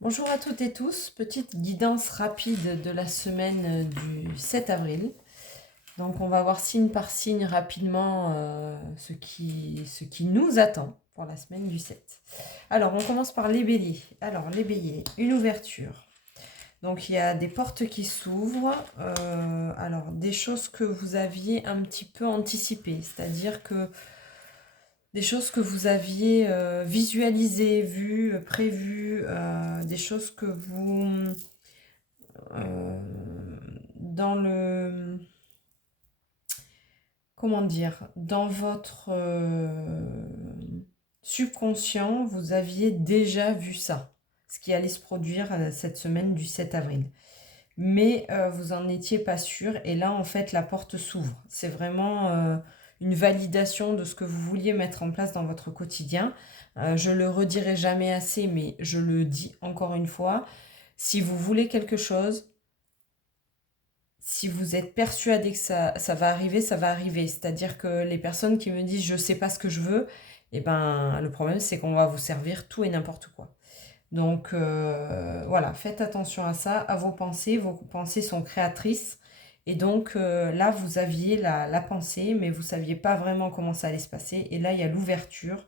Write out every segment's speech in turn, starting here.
Bonjour à toutes et tous, petite guidance rapide de la semaine du 7 avril. Donc on va voir signe par signe rapidement ce qui nous attend pour la semaine du 7. Alors on commence par les béliers. Alors les béliers, une ouverture. Donc il y a des portes qui s'ouvrent, alors des choses que vous aviez un petit peu anticipées, c'est-à-dire que des choses que vous aviez visualisées, vues, prévues, des choses que vous euh, dans le comment dire, dans votre subconscient, vous aviez déjà vu ça, ce qui allait se produire cette semaine du 7 avril. Mais vous n'en étiez pas sûr, et là, en fait, la porte s'ouvre. C'est vraiment une validation de ce que vous vouliez mettre en place dans votre quotidien. Je le redirai jamais assez, mais je le dis encore une fois. Si vous voulez quelque chose, si vous êtes persuadé que ça va arriver, ça va arriver. C'est-à-dire que les personnes qui me disent je sais pas ce que je veux, eh ben le problème c'est qu'on va vous servir tout et n'importe quoi. Donc voilà, faites attention à ça, à vos pensées. Vos pensées sont créatrices. Et donc là, vous aviez la pensée, mais vous ne saviez pas vraiment comment ça allait se passer. Et là, il y a l'ouverture.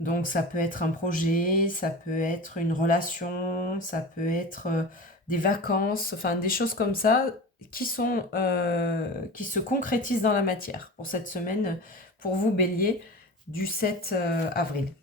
Donc ça peut être un projet, ça peut être une relation, ça peut être des vacances, enfin des choses comme ça qui se concrétisent dans la matière pour cette semaine, pour vous Bélier, du 7 avril.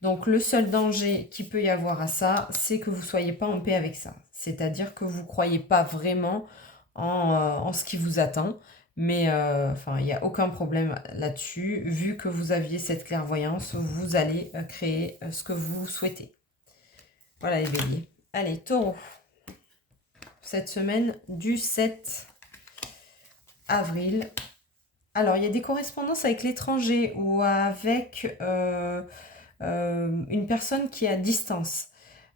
Donc le seul danger qu'il peut y avoir à ça, c'est que vous ne soyez pas en paix avec ça. C'est-à-dire que vous ne croyez pas vraiment en ce qui vous attend. Mais enfin, il n'y a aucun problème là-dessus. Vu que vous aviez cette clairvoyance, vous allez créer ce que vous souhaitez. Voilà les béliers. Allez, taureau. Cette semaine du 7 avril. Alors, il y a des correspondances avec l'étranger ou avec une personne qui est à distance.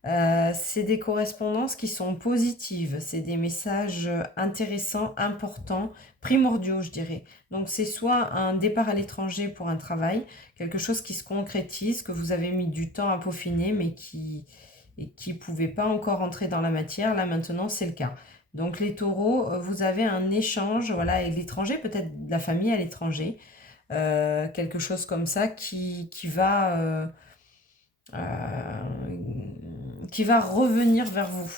C'est des correspondances qui sont positives, c'est des messages intéressants, importants, primordiaux, je dirais. Donc c'est soit un départ à l'étranger pour un travail, quelque chose qui se concrétise, que vous avez mis du temps à peaufiner, mais qui ne pouvait pas encore entrer dans la matière. Là maintenant, c'est le cas. Donc les taureaux, vous avez un échange voilà, avec l'étranger, peut-être de la famille à l'étranger, quelque chose comme ça euh, qui va revenir vers vous.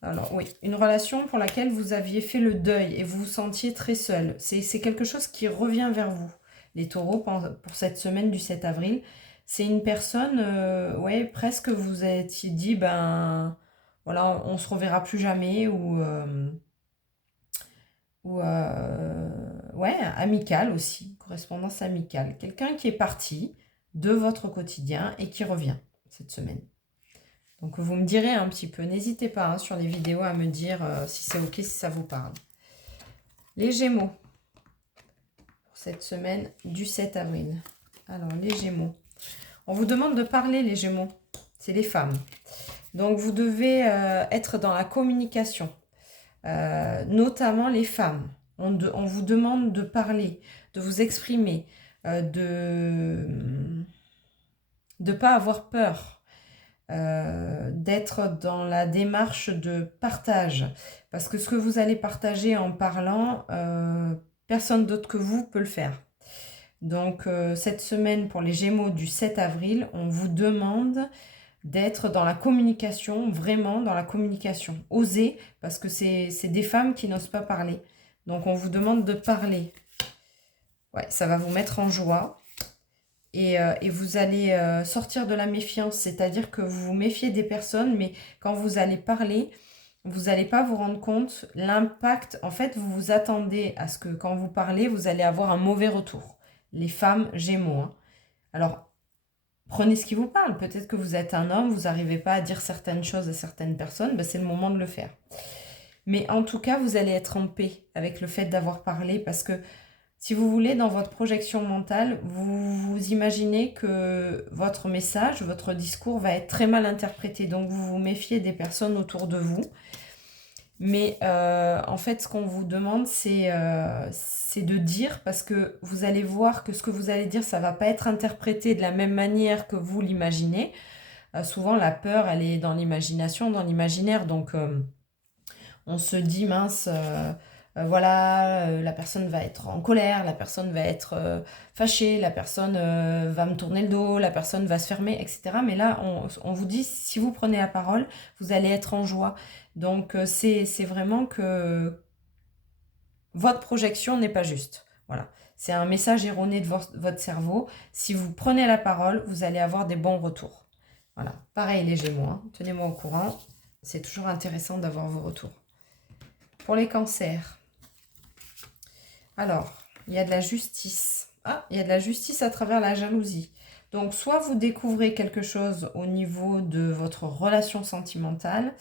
Alors oui, une relation pour laquelle vous aviez fait le deuil et vous vous sentiez très seul. C'est quelque chose qui revient vers vous, les taureaux, pour cette semaine du 7 avril. C'est une personne, ouais, presque vous étiez dit, ben voilà, on se reverra plus jamais, ouais, amical aussi, correspondance amicale. Quelqu'un qui est parti de votre quotidien et qui revient cette semaine. Donc vous me direz un petit peu, n'hésitez pas hein, sur les vidéos à me dire si c'est ok, si ça vous parle. Les Gémeaux, pour cette semaine du 7 avril. Alors les Gémeaux, on vous demande de parler les Gémeaux, c'est les femmes. Donc vous devez être dans la communication, notamment les femmes. On vous demande de parler, de vous exprimer, de ne pas avoir peur. D'être dans la démarche de partage. Parce que ce que vous allez partager en parlant, personne d'autre que vous peut le faire. Donc cette semaine pour les Gémeaux du 7 avril, on vous demande d'être dans la communication, vraiment dans la communication. Osez, parce que c'est des femmes qui n'osent pas parler. Donc on vous demande de parler. Ouais, ça va vous mettre en joie. Et vous allez sortir de la méfiance, c'est-à-dire que vous vous méfiez des personnes, mais quand vous allez parler, vous n'allez pas vous rendre compte l'impact. En fait, vous vous attendez à ce que quand vous parlez, vous allez avoir un mauvais retour. Les femmes Gémeaux. Hein. Alors, prenez ce qui vous parle. Peut-être que vous êtes un homme, vous n'arrivez pas à dire certaines choses à certaines personnes, ben c'est le moment de le faire. Mais en tout cas, vous allez être en paix avec le fait d'avoir parlé parce que si vous voulez, dans votre projection mentale, vous vous imaginez que votre message, votre discours va être très mal interprété. Donc, vous vous méfiez des personnes autour de vous. Mais en fait, ce qu'on vous demande, c'est de dire, parce que vous allez voir que ce que vous allez dire, ça ne va pas être interprété de la même manière que vous l'imaginez. souvent la peur, elle est dans l'imagination, dans l'imaginaire. Donc on se dit, mince, voilà, la personne va être en colère, la personne va être fâchée, la personne va me tourner le dos, la personne va se fermer, etc. Mais là, on vous dit, si vous prenez la parole, vous allez être en joie. Donc c'est vraiment que votre projection n'est pas juste. Voilà. C'est un message erroné de votre cerveau. Si vous prenez la parole, vous allez avoir des bons retours. Voilà. Pareil les Gémeaux, hein. Tenez-moi au courant. C'est toujours intéressant d'avoir vos retours. Pour les cancers. Alors, il y a de la justice. Ah, il y a de la justice à travers la jalousie. Donc, soit vous découvrez quelque chose au niveau de votre relation sentimentale,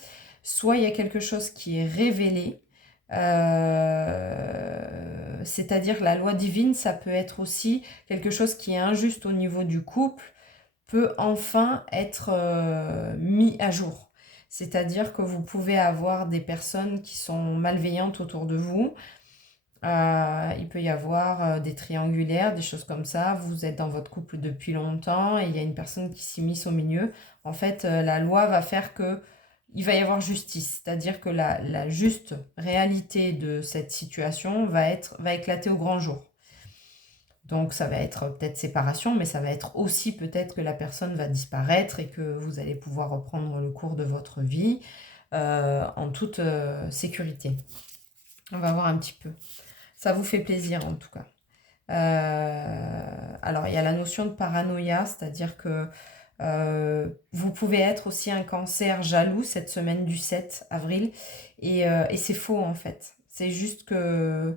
soit il y a quelque chose qui est révélé. C'est-à-dire la loi divine, ça peut être aussi quelque chose qui est injuste au niveau du couple, peut enfin être mis à jour. C'est-à-dire que vous pouvez avoir des personnes qui sont malveillantes autour de vous. Il peut y avoir des triangulaires, des choses comme ça. Vous êtes dans votre couple depuis longtemps et il y a une personne qui s'immisce au milieu. En fait, la loi va faire que il va y avoir justice. C'est-à-dire que la juste réalité de cette situation va éclater au grand jour. Donc ça va être peut-être séparation, mais ça va être aussi peut-être que la personne va disparaître et que vous allez pouvoir reprendre le cours de votre vie en toute sécurité. On va voir un petit peu. Ça vous fait plaisir en tout cas. Alors il y a la notion de paranoïa, c'est-à-dire que vous pouvez être aussi un cancer jaloux cette semaine du 7 avril et c'est faux en fait. C'est juste que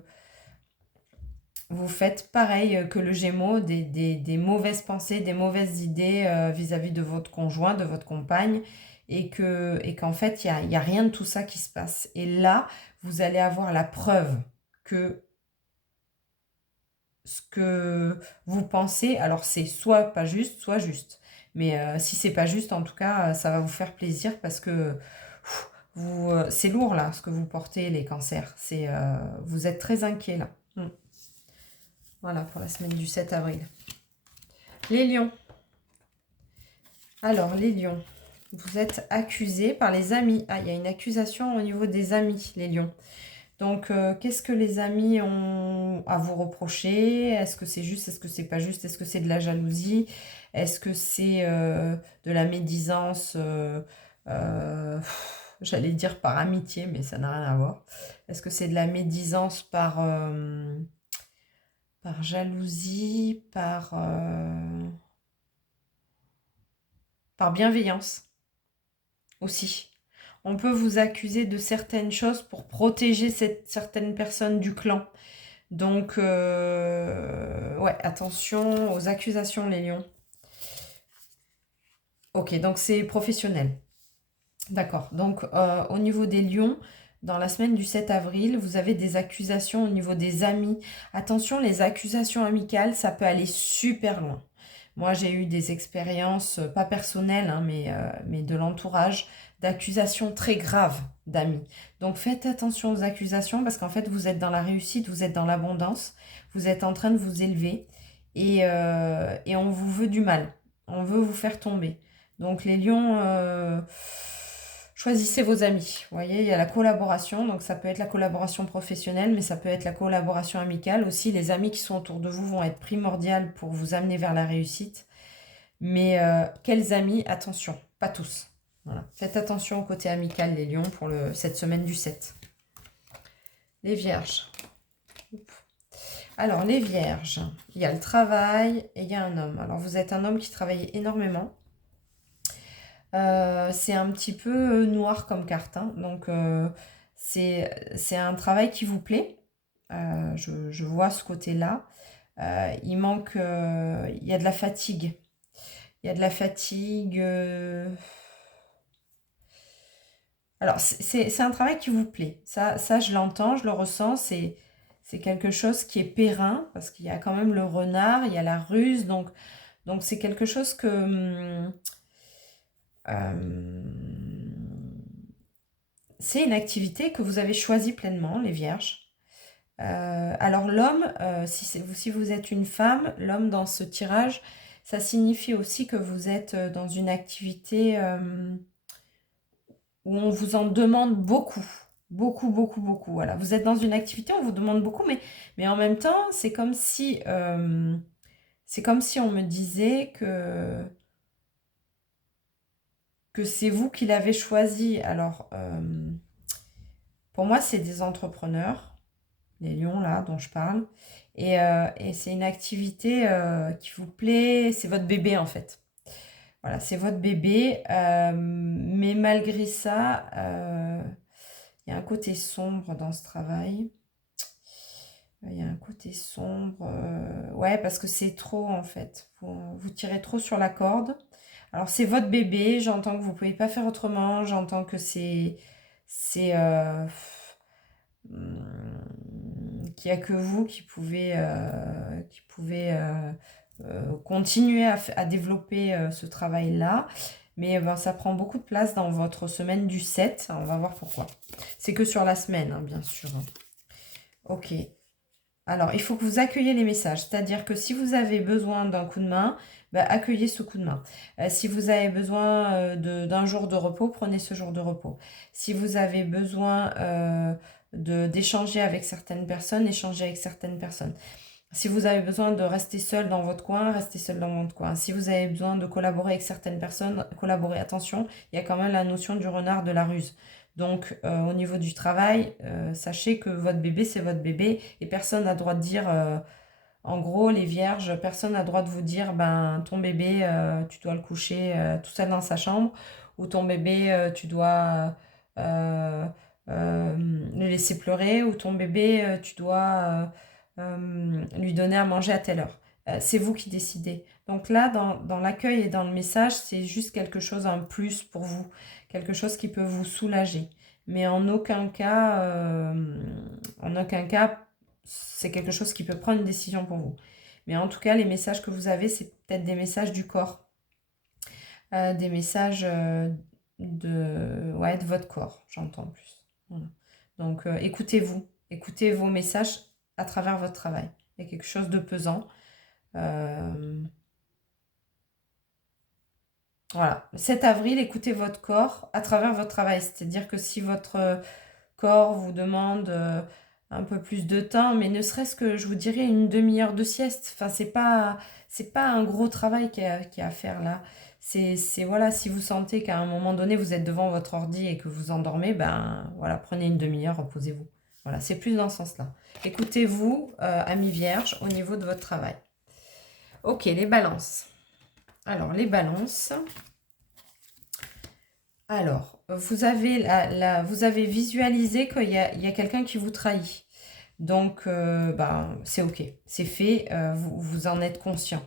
vous faites pareil que le Gémeaux, des mauvaises pensées, des mauvaises idées vis-à-vis de votre conjoint, de votre compagne, et qu'en fait, il y a rien de tout ça qui se passe. Et là, vous allez avoir la preuve que ce que vous pensez, alors c'est soit pas juste, soit juste. Mais si c'est pas juste, en tout cas, ça va vous faire plaisir parce que c'est lourd là, ce que vous portez, les cancers. Vous êtes très inquiets là. Voilà pour la semaine du 7 avril. Les lions. Alors, les lions, vous êtes accusés par les amis. Ah, il y a une accusation au niveau des amis, les lions. Donc, qu'est-ce que les amis ont à vous reprocher? Est-ce que c'est juste? Est-ce que c'est pas juste? Est-ce que c'est de la jalousie? Est-ce que c'est de la médisance j'allais dire par amitié, mais ça n'a rien à voir. Est-ce que c'est de la médisance par jalousie, par bienveillance aussi? On peut vous accuser de certaines choses pour protéger certaines personnes du clan. Donc, ouais, attention aux accusations, les lions. Ok, donc c'est professionnel. D'accord. Donc, au niveau des lions, dans la semaine du 7 avril, vous avez des accusations au niveau des amis. Attention, les accusations amicales, ça peut aller super loin. Moi, j'ai eu des expériences, pas personnelles, hein, mais de l'entourage, d'accusations très graves d'amis. Donc, faites attention aux accusations parce qu'en fait, vous êtes dans la réussite, vous êtes dans l'abondance, vous êtes en train de vous élever et on vous veut du mal. On veut vous faire tomber. Donc, les lions, choisissez vos amis. Vous voyez, il y a la collaboration, donc ça peut être la collaboration professionnelle, mais ça peut être la collaboration amicale aussi. Les amis qui sont autour de vous vont être primordiaux pour vous amener vers la réussite. Mais quels amis? Attention, pas tous. Voilà. Faites attention au côté amical, les lions, pour cette semaine du 7. Les vierges. Alors, les vierges, il y a le travail et il y a un homme. Alors, vous êtes un homme qui travaille énormément. C'est un petit peu noir comme carte, hein. Donc, c'est un travail qui vous plaît. Je vois ce côté-là. Il y a de la fatigue. Il y a de la fatigue. Alors, c'est un travail qui vous plaît. Ça, je l'entends, je le ressens. C'est quelque chose qui est périn parce qu'il y a quand même le renard, il y a la ruse. Donc c'est quelque chose que... c'est une activité que vous avez choisie pleinement, les vierges. Alors l'homme, si vous êtes une femme, l'homme dans ce tirage, ça signifie aussi que vous êtes dans une activité où on vous en demande beaucoup. Beaucoup, beaucoup, beaucoup. Voilà. Vous êtes dans une activité, on vous demande beaucoup, mais en même temps, c'est comme si on me disait que c'est vous qui l'avez choisi. Alors, pour moi, c'est des entrepreneurs, les lions là dont je parle, et c'est une activité qui vous plaît, c'est votre bébé en fait. Voilà, c'est votre bébé, mais malgré ça, il y a un côté sombre dans ce travail. Il y a un côté sombre, ouais, parce que c'est trop en fait. Vous tirez trop sur la corde. Alors c'est votre bébé, j'entends que vous pouvez pas faire autrement, j'entends que c'est qu'il y a que vous qui pouvez continuer à développer ce travail-là. Mais ben, ça prend beaucoup de place dans votre semaine du 7. On va voir pourquoi. C'est que sur la semaine, hein, bien sûr. Ok. Alors, il faut que vous accueillez les messages. C'est-à-dire que si vous avez besoin d'un coup de main, bah, accueillez ce coup de main. Si vous avez besoin d'un jour de repos, prenez ce jour de repos. Si vous avez besoin d'échanger avec certaines personnes, échangez avec certaines personnes. Si vous avez besoin de rester seul dans votre coin, restez seul dans votre coin. Si vous avez besoin de collaborer avec certaines personnes, collaborez. Attention, il y a quand même la notion du renard de la ruse. Donc, au niveau du travail, sachez que votre bébé, c'est votre bébé et personne n'a droit de dire, en gros, les vierges, personne n'a droit de vous dire, ben, ton bébé, tu dois le coucher tout seul dans sa chambre ou ton bébé, tu dois euh, le laisser pleurer ou ton bébé, tu dois lui donner à manger à telle heure. C'est vous qui décidez. Donc là, dans l'accueil et dans le message, c'est juste quelque chose en plus pour vous, quelque chose qui peut vous soulager. Mais en aucun cas, c'est quelque chose qui peut prendre une décision pour vous. Mais en tout cas, les messages que vous avez, c'est peut-être des messages du corps, des messages ouais, de votre corps, j'entends plus. Voilà. Donc écoutez-vous, écoutez vos messages à travers votre travail. Il y a quelque chose de pesant. Voilà. Le 7 avril, écoutez votre corps à travers votre travail. C'est-à-dire que si votre corps vous demande un peu plus de temps, mais ne serait-ce que, je vous dirais, une demi-heure de sieste. Enfin, c'est pas un gros travail qu'il y a à faire là. Voilà, si vous sentez qu'à un moment donné, vous êtes devant votre ordi et que vous endormez, ben voilà, prenez une demi-heure, reposez-vous. Voilà, c'est plus dans ce sens-là. Écoutez-vous, amis vierges, au niveau de votre travail. Ok, les balances. Alors, les balances. Alors, vous avez visualisé qu'il y a quelqu'un qui vous trahit. Donc, ben, c'est ok, c'est fait, vous en êtes conscient.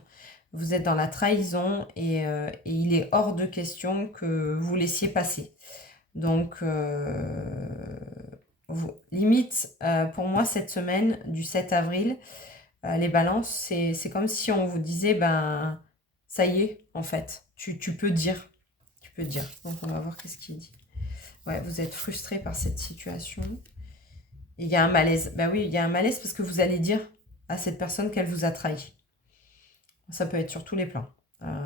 Vous êtes dans la trahison et il est hors de question que vous laissiez passer. Donc, limite, pour moi, cette semaine du 7 avril, les balances, c'est comme si on vous disait, ben, ça y est, en fait, tu peux dire. Tu peux dire. Donc, on va voir qu'est-ce qu'il dit. Ouais, vous êtes frustré par cette situation. Et il y a un malaise. Ben oui, il y a un malaise parce que vous allez dire à cette personne qu'elle vous a trahi. Ça peut être sur tous les plans.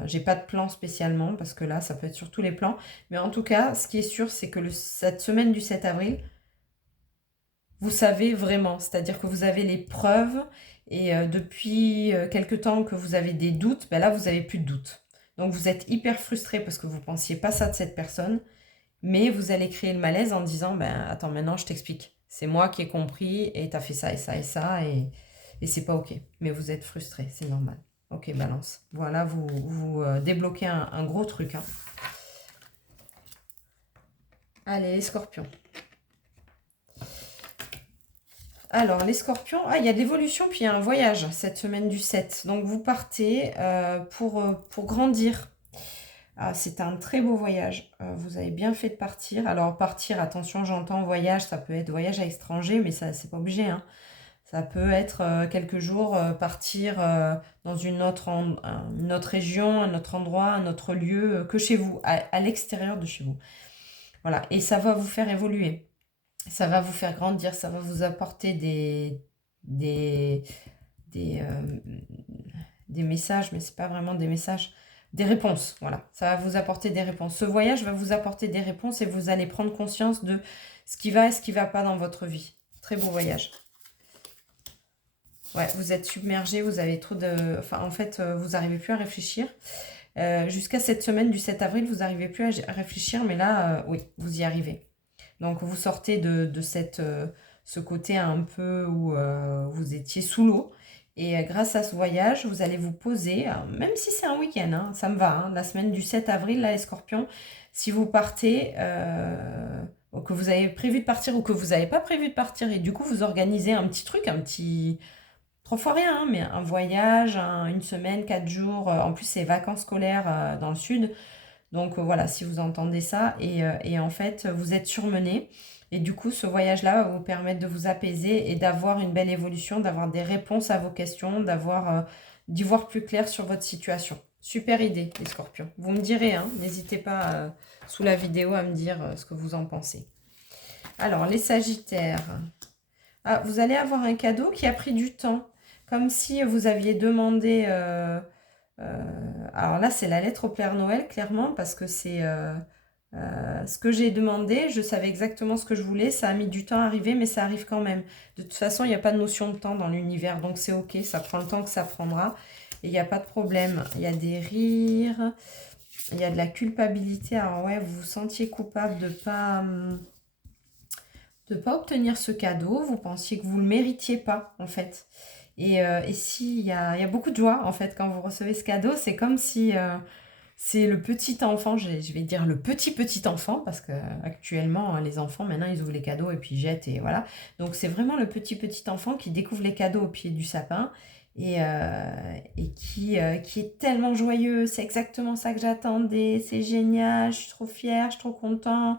J'ai pas de plan spécialement parce que là, ça peut être sur tous les plans. Mais en tout cas, ce qui est sûr, c'est que cette semaine du 7 avril, vous savez vraiment. C'est-à-dire que vous avez les preuves et depuis quelque temps que vous avez des doutes, ben là, vous n'avez plus de doutes. Donc, vous êtes hyper frustré parce que vous ne pensiez pas ça de cette personne. Mais vous allez créer le malaise en disant, ben attends, maintenant je t'explique. C'est moi qui ai compris et t'as fait ça et ça et ça et c'est pas ok. Mais vous êtes frustré, c'est normal. Ok, balance. Voilà, vous débloquez un gros truc. Hein. Allez, les scorpions. Alors, les scorpions, il y a de l'évolution, puis il y a un voyage cette semaine du 7. Donc, vous partez pour grandir. Ah, c'est un très beau voyage. Vous avez bien fait de partir. Alors, partir, attention, j'entends voyage, ça peut être voyage à l'étranger, mais ça, c'est pas obligé. Hein. Ça peut être quelques jours, partir dans une autre région, un autre endroit, un autre lieu que chez vous, à l'extérieur de chez vous. Voilà, et ça va vous faire évoluer. Ça va vous faire grandir, ça va vous apporter des des messages, mais ce n'est pas vraiment des messages, des réponses. Voilà, ça va vous apporter des réponses. Ce voyage va vous apporter des réponses et vous allez prendre conscience de ce qui va et ce qui ne va pas dans votre vie. Très beau voyage. Ouais, vous êtes submergé, vous avez trop de... Enfin, en fait, vous n'arrivez plus à réfléchir. Jusqu'à cette semaine du 7 avril, vous n'arrivez plus à réfléchir, mais là, oui, vous y arrivez. Donc, vous sortez de ce côté un peu où vous étiez sous l'eau. Et grâce à ce voyage, vous allez vous poser, même si c'est un week-end, hein, ça me va, hein, la semaine du 7 avril, là, les scorpions, si vous partez, ou que vous avez prévu de partir ou que vous n'avez pas prévu de partir, et du coup, vous organisez un petit truc, un petit... 3 fois rien, hein, mais un voyage, une semaine, 4 jours, en plus, c'est vacances scolaires dans le sud. Donc voilà, si vous entendez ça, et en fait, vous êtes surmené. Et du coup, ce voyage-là va vous permettre de vous apaiser et d'avoir une belle évolution, d'avoir des réponses à vos questions, d'y voir plus clair sur votre situation. Super idée, les scorpions. Vous me direz, hein, n'hésitez pas sous la vidéo à me dire ce que vous en pensez. Alors, les sagittaires. Ah, vous allez avoir un cadeau qui a pris du temps. Comme si vous aviez demandé... alors là, c'est la lettre au Père Noël, clairement, parce que c'est ce que j'ai demandé. Je savais exactement ce que je voulais. Ça a mis du temps à arriver, mais ça arrive quand même. De toute façon, il n'y a pas de notion de temps dans l'univers, donc c'est ok. Ça prend le temps que ça prendra. Et il n'y a pas de problème. Il y a des rires, il y a de la culpabilité. Alors ouais, vous vous sentiez coupable de pas obtenir ce cadeau. Vous pensiez que vous ne le méritiez pas, en fait. Et si, il y a beaucoup de joie, en fait, quand vous recevez ce cadeau. C'est comme si c'est le petit enfant, je vais dire le petit enfant, parce que actuellement, les enfants, maintenant, ils ouvrent les cadeaux et puis ils jettent, et voilà. Donc, c'est vraiment le petit enfant qui découvre les cadeaux au pied du sapin et qui est tellement joyeux. C'est exactement ça que j'attendais. C'est génial, je suis trop fière, je suis trop content.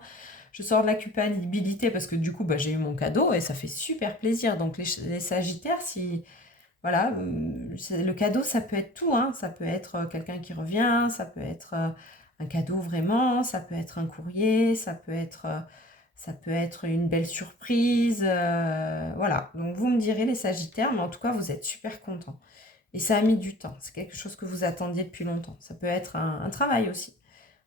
Je sors de la culpabilité parce que du coup, bah, j'ai eu mon cadeau et ça fait super plaisir. Donc, les sagittaires, si... Voilà, le cadeau, ça peut être tout, hein. Ça peut être quelqu'un qui revient, ça peut être un cadeau vraiment, ça peut être un courrier, ça peut être une belle surprise. Voilà, donc vous me direz les sagittaires, mais en tout cas, vous êtes super contents. Et ça a mis du temps, c'est quelque chose que vous attendiez depuis longtemps. Ça peut être un travail aussi.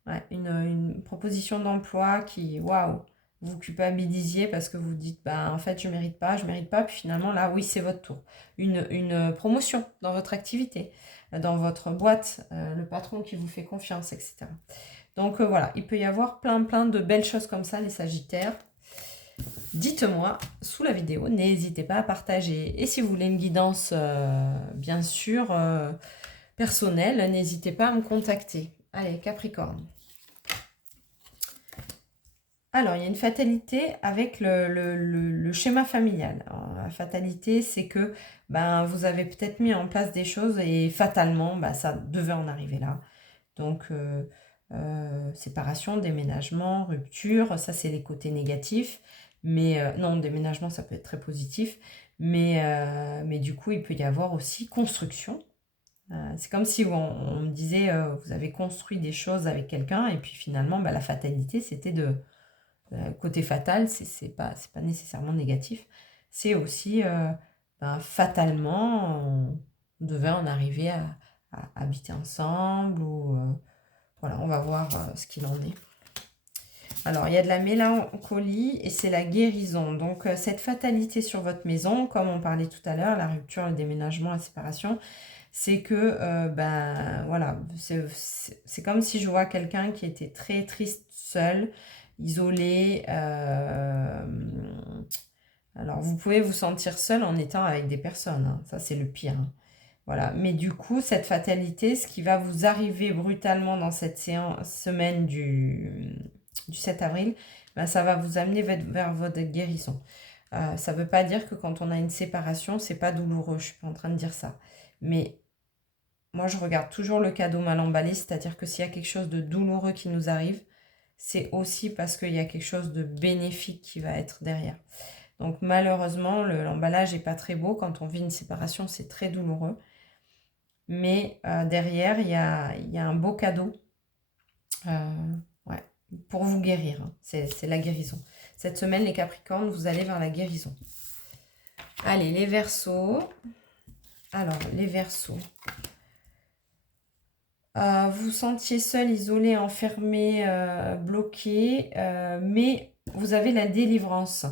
Ouais, une proposition d'emploi qui, waouh, vous culpabilisiez parce que vous dites, bah, en fait, je mérite pas, puis finalement, là, oui, c'est votre tour. Une promotion dans votre activité, dans votre boîte, le patron qui vous fait confiance, etc. Donc voilà, il peut y avoir plein de belles choses comme ça, les sagittaires. Dites-moi sous la vidéo, n'hésitez pas à partager. Et si vous voulez une guidance, bien sûr, personnelle, n'hésitez pas à me contacter. Allez, Capricorne. Alors, il y a une fatalité avec le schéma familial. Alors, la fatalité, c'est que ben, vous avez peut-être mis en place des choses et fatalement, ben, ça devait en arriver là. Donc, séparation, déménagement, rupture, ça, c'est les côtés négatifs. Mais non, déménagement, ça peut être très positif. Mais du coup, il peut y avoir aussi construction. C'est comme si on me disait, vous avez construit des choses avec quelqu'un et puis finalement, ben, la fatalité, c'était côté fatal, c'est pas nécessairement négatif. C'est aussi, ben, fatalement, on devait en arriver à habiter ensemble. Ou voilà, on va voir ce qu'il en est. Alors, il y a de la mélancolie et c'est la guérison. Donc, cette fatalité sur votre maison, comme on parlait tout à l'heure, la rupture, le déménagement, la séparation, c'est que, ben, voilà, c'est comme si je vois quelqu'un qui était très triste, seul, isolé. Alors, vous pouvez vous sentir seul en étant avec des personnes, hein. Ça, c'est le pire, hein. Voilà. Mais du coup, cette fatalité, ce qui va vous arriver brutalement dans cette semaine du 7 avril, ben, ça va vous amener vers votre guérison. Ça ne veut pas dire que quand on a une séparation, c'est pas douloureux. Je suis pas en train de dire ça. Mais moi, je regarde toujours le cadeau mal emballé, c'est-à-dire que s'il y a quelque chose de douloureux qui nous arrive, c'est aussi parce qu'il y a quelque chose de bénéfique qui va être derrière. Donc malheureusement, l'emballage n'est pas très beau. Quand on vit une séparation, c'est très douloureux. Mais derrière, il y a un beau cadeau ouais, pour vous guérir, hein. C'est la guérison. Cette semaine, les Capricornes, vous allez vers la guérison. Allez, les Verseaux. Alors, les Verseaux. vous vous sentiez seul, isolé, enfermé, bloqué, mais vous avez la délivrance,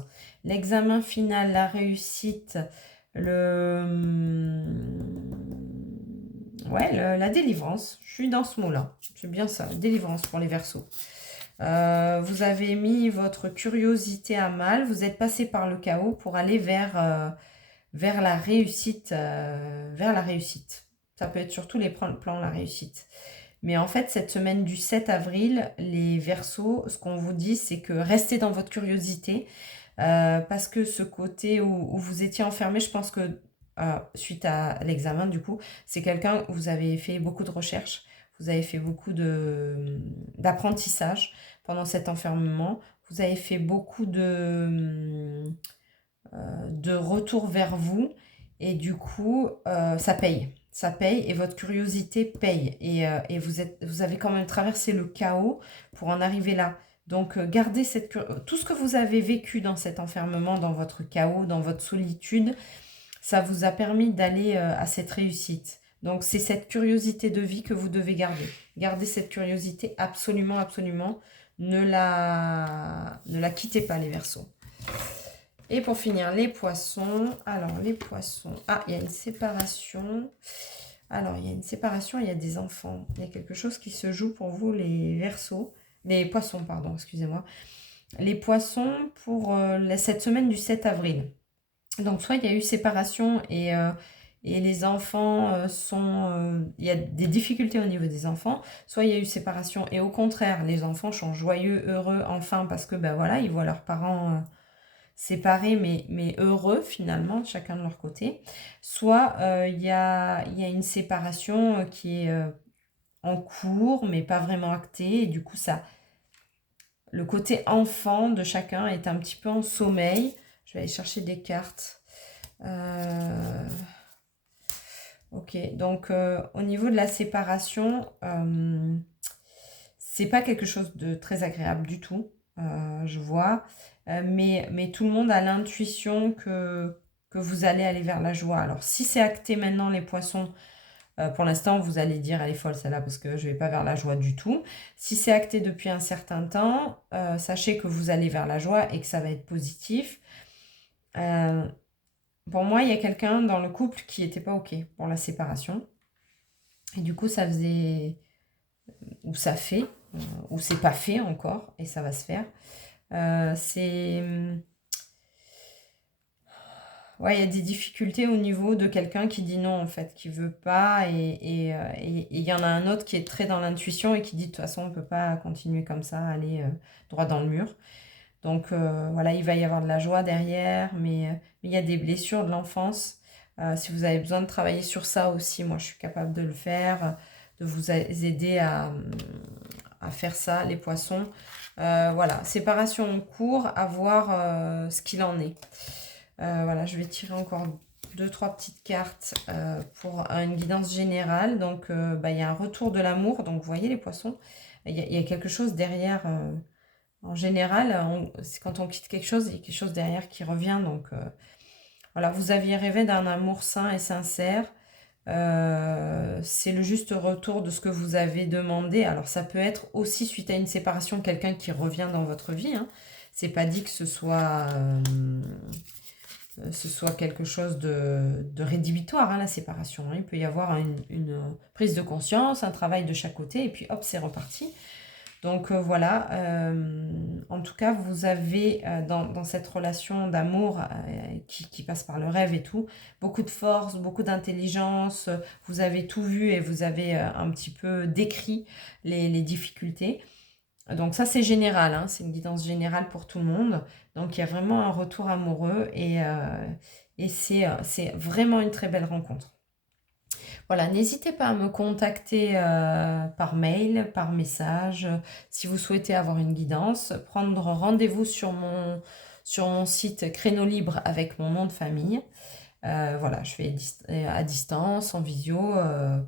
l'examen final, la réussite, la délivrance. Je suis dans ce mot-là. C'est bien ça, délivrance pour les Verseaux. Vous avez mis votre curiosité à mal. Vous êtes passé par le chaos pour aller vers la réussite. Vers la réussite. Ça peut être sur tous les plans la réussite. Mais en fait, cette semaine du 7 avril, les Verseaux, ce qu'on vous dit, c'est que restez dans votre curiosité. Parce que ce côté où vous étiez enfermé, je pense que suite à l'examen, du coup, c'est quelqu'un où vous avez fait beaucoup de recherches, vous avez fait beaucoup d'apprentissage pendant cet enfermement, vous avez fait beaucoup de retour vers vous, et du coup, ça paye. Ça paye et votre curiosité paye. Et vous avez quand même traversé le chaos pour en arriver là. Donc, gardez tout ce que vous avez vécu dans cet enfermement, dans votre chaos, dans votre solitude, ça vous a permis d'aller à cette réussite. Donc, c'est cette curiosité de vie que vous devez garder. Gardez cette curiosité absolument, absolument. Ne la quittez pas, les Verseaux. Et pour finir, les Poissons. Alors, les Poissons. Ah, il y a une séparation. Alors, il y a une séparation, il y a des enfants. Il y a quelque chose qui se joue pour vous, les Verseaux. Les Poissons, pardon, excusez-moi. Les Poissons pour cette semaine du 7 avril. Donc, soit il y a eu séparation et les enfants il y a des difficultés au niveau des enfants, soit il y a eu séparation et au contraire, les enfants sont joyeux, heureux, enfin, parce que, ben voilà, ils voient leurs parents séparés, mais heureux, finalement, chacun de leur côté. Soit il y a une séparation qui est en cours, mais pas vraiment actée, et du coup, le côté enfant de chacun est un petit peu en sommeil. Je vais aller chercher des cartes. Ok, donc au niveau de la séparation, c'est pas quelque chose de très agréable du tout, je vois. Mais tout le monde a l'intuition que vous allez aller vers la joie. Alors si c'est acté maintenant, les Poissons, pour l'instant, vous allez dire, elle est folle celle-là, parce que je ne vais pas vers la joie du tout. Si c'est acté depuis un certain temps, sachez que vous allez vers la joie et que ça va être positif. Pour moi, il y a quelqu'un dans le couple qui n'était pas OK pour la séparation. Et du coup, ça faisait... Ou ça fait, ou c'est pas fait encore, et ça va se faire. Ouais, il y a des difficultés au niveau de quelqu'un qui dit non, en fait, qui veut pas, et il y en a un autre qui est très dans l'intuition et qui dit de toute façon, on peut pas continuer comme ça, aller droit dans le mur. Donc voilà, il va y avoir de la joie derrière, mais il y a des blessures de l'enfance. Si vous avez besoin de travailler sur ça aussi, moi je suis capable de le faire, de vous aider à faire ça, les Poissons. Voilà, séparation en cours, à voir ce qu'il en est. Voilà, je vais tirer encore 2-3 petites cartes pour une guidance générale. Donc, il y a un retour de l'amour. Donc, vous voyez les Poissons, il y a quelque chose derrière. En général, quand on quitte quelque chose, il y a quelque chose derrière qui revient. Donc, voilà, vous aviez rêvé d'un amour sain et sincère. C'est le juste retour de ce que vous avez demandé. Alors, ça peut être aussi suite à une séparation, quelqu'un qui revient dans votre vie. Hein. C'est pas dit que ce soit quelque chose de rédhibitoire, hein, la séparation. Hein. Il peut y avoir une prise de conscience, un travail de chaque côté, et puis hop, c'est reparti. Donc voilà, en tout cas, vous avez dans cette relation d'amour qui passe par le rêve et tout, beaucoup de force, beaucoup d'intelligence, vous avez tout vu et vous avez un petit peu décrit les difficultés. Donc ça, c'est général, hein, c'est une guidance générale pour tout le monde. Donc il y a vraiment un retour amoureux et c'est vraiment une très belle rencontre. Voilà, n'hésitez pas à me contacter par mail, par message, si vous souhaitez avoir une guidance, prendre rendez-vous sur mon site Créneau Libre avec mon nom de famille. Voilà, je fais à distance, en visio,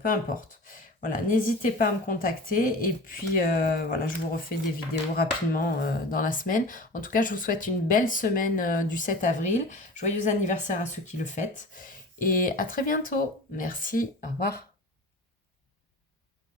peu importe. Voilà, n'hésitez pas à me contacter et puis voilà, je vous refais des vidéos rapidement dans la semaine. En tout cas, je vous souhaite une belle semaine du 7 avril. Joyeux anniversaire à ceux qui le fêtent. Et à très bientôt. Merci. Au revoir.